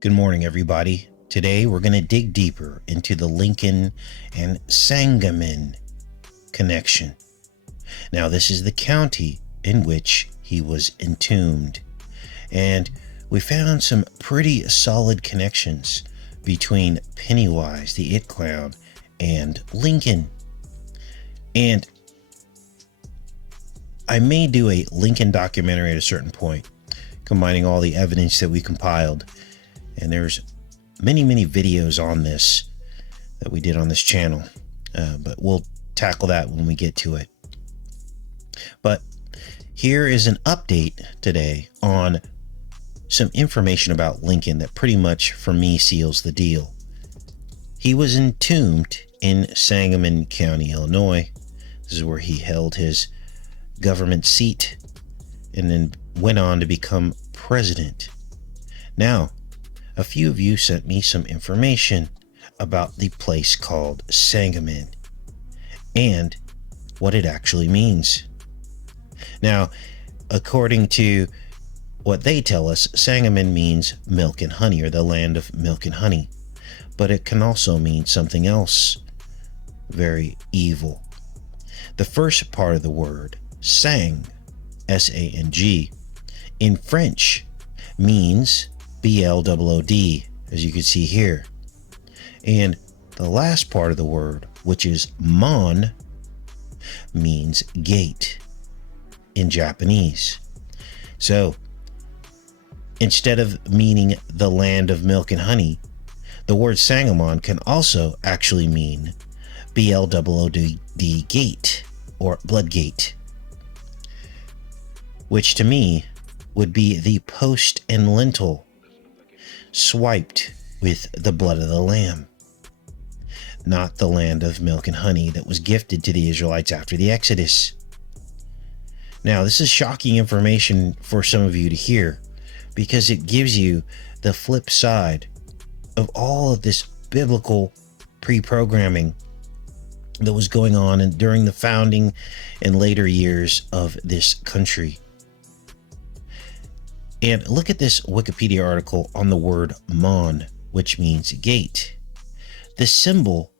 Good morning, everybody. Today we're going to dig deeper into the Lincoln and Sangamon connection. Now, this is the county in which he was entombed, and we found some pretty solid connections between Pennywise, the It Clown, and Lincoln. And I may do a Lincoln documentary at a certain point, combining all the evidence that we compiled. And there's many videos on this that we did on this channel, but we'll tackle that when we get to it. But here is an update today on some information about Lincoln that pretty much, for me, seals the deal. He was entombed in Sangamon County, Illinois. This is where he held his government seat and then went on to become president. Now, a few of you sent me some information about the place called Sangamon and what it actually means. Now, according to what they tell us, Sangamon means milk and honey, or the land of milk and honey, but it can also mean something else very evil. The first part of the word, sang, S-A-N-G, in French means BL00D, as you can see here. And the last part of the word, which is mon, means gate in Japanese. So instead of meaning the land of milk and honey, the word Sangamon can also actually mean BL00D gate, or blood gate, which to me would be the post and lintel swiped with the blood of the lamb, not the land of milk and honey that was gifted to the Israelites after the Exodus. Now, this is shocking information for some of you to hear, because it gives you the flip side of all of this biblical pre-programming that was going on during the founding and later years of this country. And look at this Wikipedia article on the word mon, which means gate. The symbol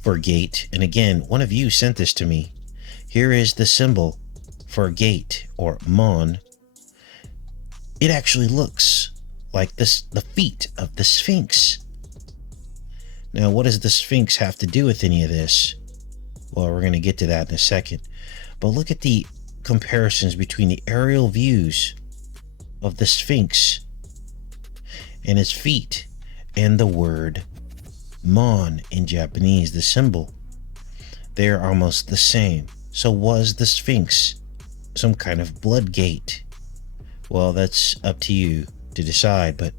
for gate, and again, one of you sent this to me. Here is the symbol for gate, or mon. It actually looks like the feet of the Sphinx. Now, what does the Sphinx have to do with any of this? Well, we're going to get to that in a second. But look at the comparisons between the aerial views of the Sphinx and its feet and the word mon in Japanese, the symbol. They're almost the same. So was the Sphinx some kind of blood gate? Well, that's up to you to decide, but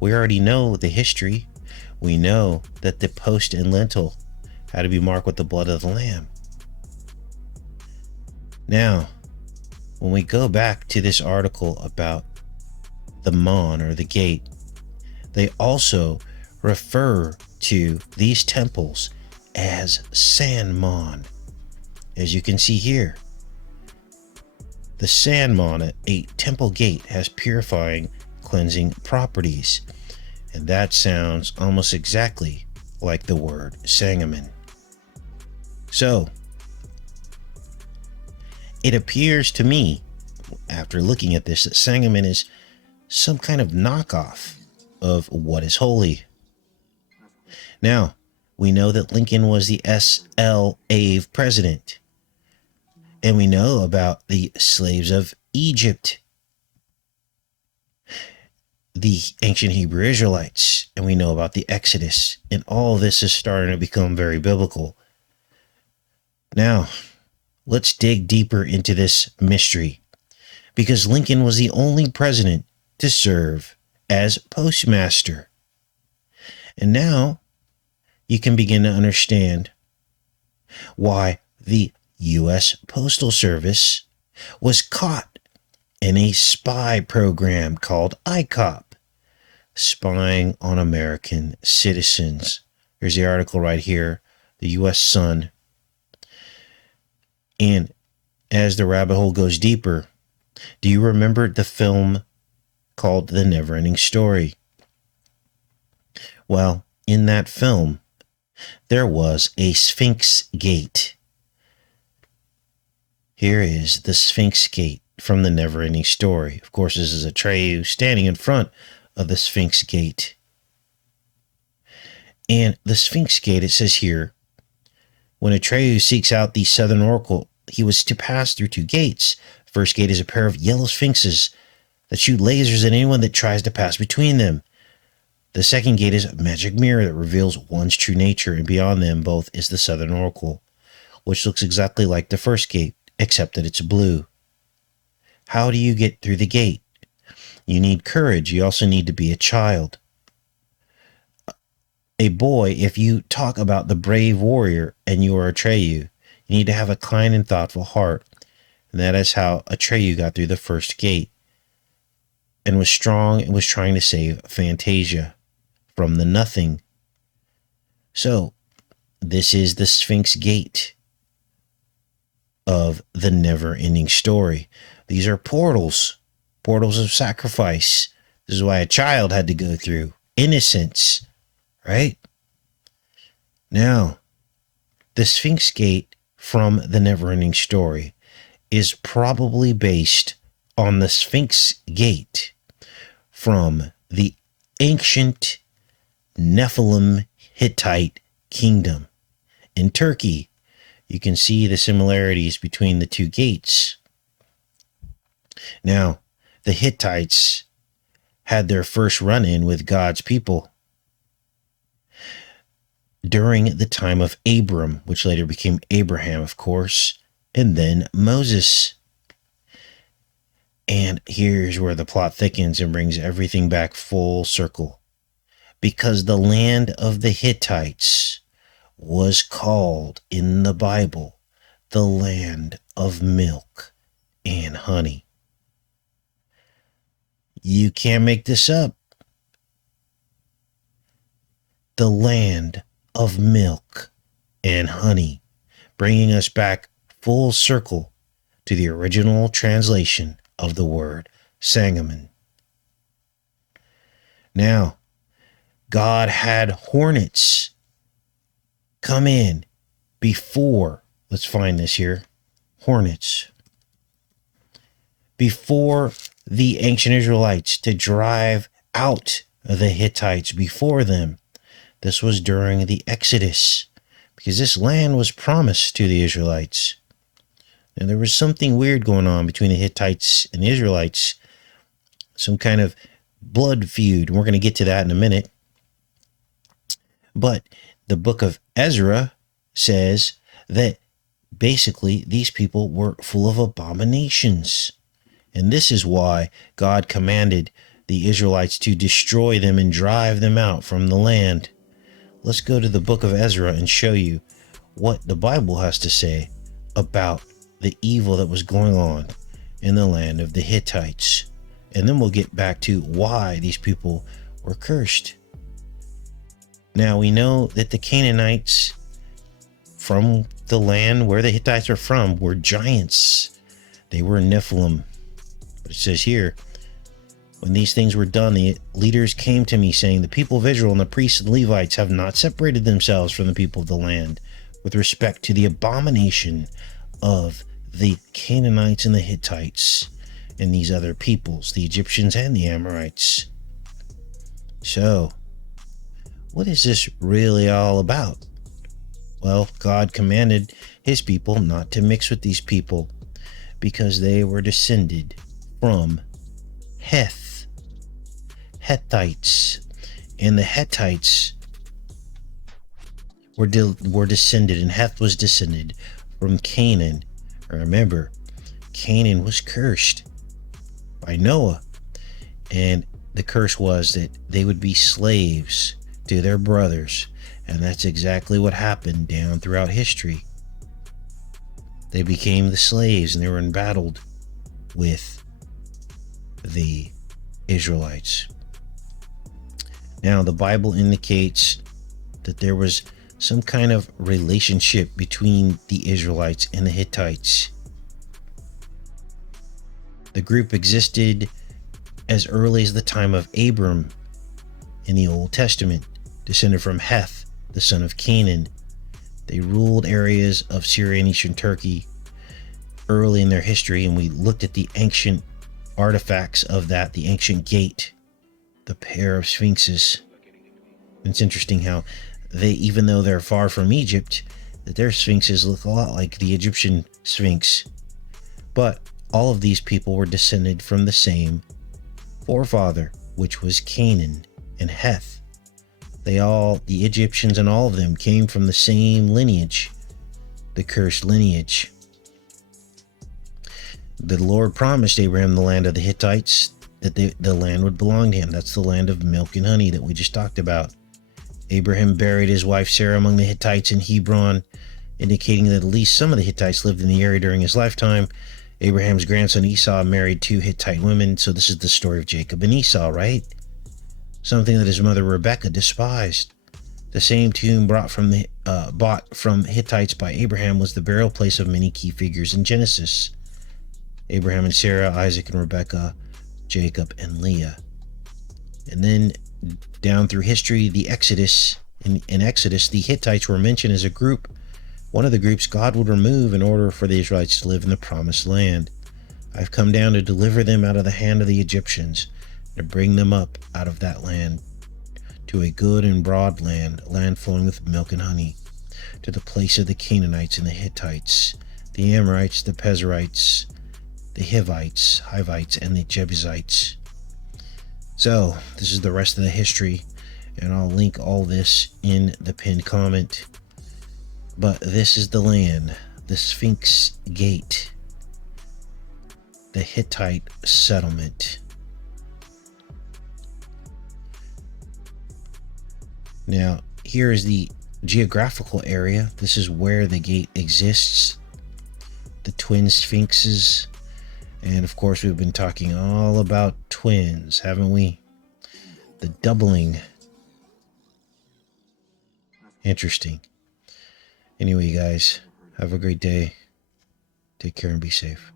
we already know the history. We know that the post and lintel had to be marked with the blood of the lamb. Now, when we go back to this article about the mon, or the gate, they also refer to these temples as Sanmon, as you can see here. The Sanmon, a temple gate, has purifying, cleansing properties, and that sounds almost exactly like the word Sangamon. So it appears to me, after looking at this, that Sangamon is some kind of knockoff of what is holy. Now, we know that Lincoln was the slave president, and we know about the slaves of Egypt, the ancient Hebrew Israelites, and we know about the Exodus, and all this is starting to become very biblical. Now, let's dig deeper into this mystery, because Lincoln was the only president to serve as postmaster. And now you can begin to understand why the U.S. Postal Service was caught in a spy program called ICOP, spying on American citizens. Here's the article right here, the U.S. Sun. And as the rabbit hole goes deeper, do you remember the film called The Never-Ending Story? Well, in that film, there was a Sphinx Gate. Here is the Sphinx Gate from the Never-Ending Story. Of course, this is Atreyu standing in front of the Sphinx Gate. And the Sphinx Gate, it says here, when Atreyu seeks out the Southern Oracle, he was to pass through 2 gates. First gate is a pair of yellow sphinxes that shoot lasers at anyone that tries to pass between them. The second gate is a magic mirror that reveals one's true nature, and beyond them both is the Southern Oracle, which looks exactly like the first gate, except that it's blue. How do you get through the gate? You need courage. You also need to be a child. A boy, if you talk about the brave warrior and you are Atreyu, you need to have a kind and thoughtful heart. And that is how Atreyu got through the first gate and was strong and was trying to save Fantasia from the nothing. So, this is the Sphinx Gate of the Never-Ending Story. These are portals of sacrifice. This is why a child had to go through. Innocence, right? Now, the Sphinx Gate from the Never-Ending Story is probably based on the Sphinx Gate from the ancient Nephilim Hittite kingdom in Turkey. You can see the similarities between the 2 gates. Now, the Hittites had their first run-in with God's people during the time of Abram, which later became Abraham, of course, and then Moses. And here's where the plot thickens and brings everything back full circle. Because the land of the Hittites was called in the Bible the land of milk and honey. You can't make this up. The land of milk and honey, bringing us back full circle to the original translation of the word Sangamon. Now, God had hornets come in before, let's find this here, hornets, before the ancient Israelites to drive out the Hittites before them. This was during the Exodus, because this land was promised to the Israelites. And there was something weird going on between the Hittites and the Israelites, some kind of blood feud. We're going to get to that in a minute. But the book of Ezra says that basically these people were full of abominations. And this is why God commanded the Israelites to destroy them and drive them out from the land. Let's go to the book of Ezra and show you what the Bible has to say about the evil that was going on in the land of the Hittites. And then we'll get back to why these people were cursed. Now we know that the Canaanites from the land where the Hittites are from were giants. They were Nephilim. But it says here, when these things were done, the leaders came to me saying, the people of Israel and the priests and Levites have not separated themselves from the people of the land with respect to the abomination of the Canaanites and the Hittites and these other peoples, the Egyptians and the Amorites. So, what is this really all about? Well, God commanded his people not to mix with these people because they were descended from Hittites, and the Hittites were descended, and Heth was descended from Canaan. Remember, Canaan was cursed by Noah, and the curse was that they would be slaves to their brothers, and that's exactly what happened down throughout history. They became the slaves, and they were embattled with the Israelites. Now, the Bible indicates that there was some kind of relationship between the Israelites and the Hittites. The group existed as early as the time of Abram in the Old Testament. descended from Heth, the son of Canaan. They ruled areas of Syria and eastern Turkey early in their history, and we looked at the ancient artifacts of that, the ancient gate, the pair of sphinxes. And it's interesting how they, even though they're far from Egypt, that their sphinxes look a lot like the Egyptian sphinx. But all of these people were descended from the same forefather, which was Canaan and Heth. The Egyptians and all of them came from the same lineage, the cursed lineage. The Lord promised Abraham the land of the Hittites, that the land would belong to him. That's the land of milk and honey that we just talked about. Abraham buried his wife Sarah among the Hittites in Hebron, indicating that at least some of the Hittites lived in the area during his lifetime. Abraham's grandson Esau married 2 Hittite women, so this is the story of Jacob and Esau, right? Something that his mother Rebekah despised. The same tomb bought from Hittites by Abraham was the burial place of many key figures in Genesis. Abraham and Sarah, Isaac and Rebekah, Jacob and Leah. And then down through history, the Exodus. In Exodus, the Hittites were mentioned as a group, one of the groups God would remove in order for the Israelites to live in the promised land. I've come down to deliver them out of the hand of the Egyptians, and to bring them up out of that land to a good and broad land, a land flowing with milk and honey, to the place of the Canaanites and the Hittites, the Amorites, the Pezerites, the Hivites, and the Jebusites. So, this is the rest of the history, and I'll link all this in the pinned comment. But this is the land, the Sphinx Gate, the Hittite settlement. Now, here is the geographical area. This is where the gate exists, the twin sphinxes. And of course, we've been talking all about twins, haven't we? The doubling. Interesting. Anyway, guys, have a great day. Take care and be safe.